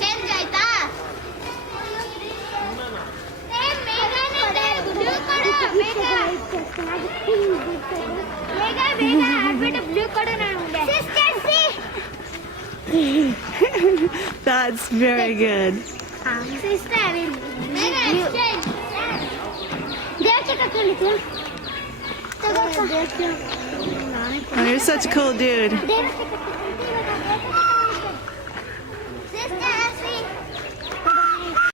Change ಆಯ್ತಾ? That's very good. Oh, you're such a cool dude.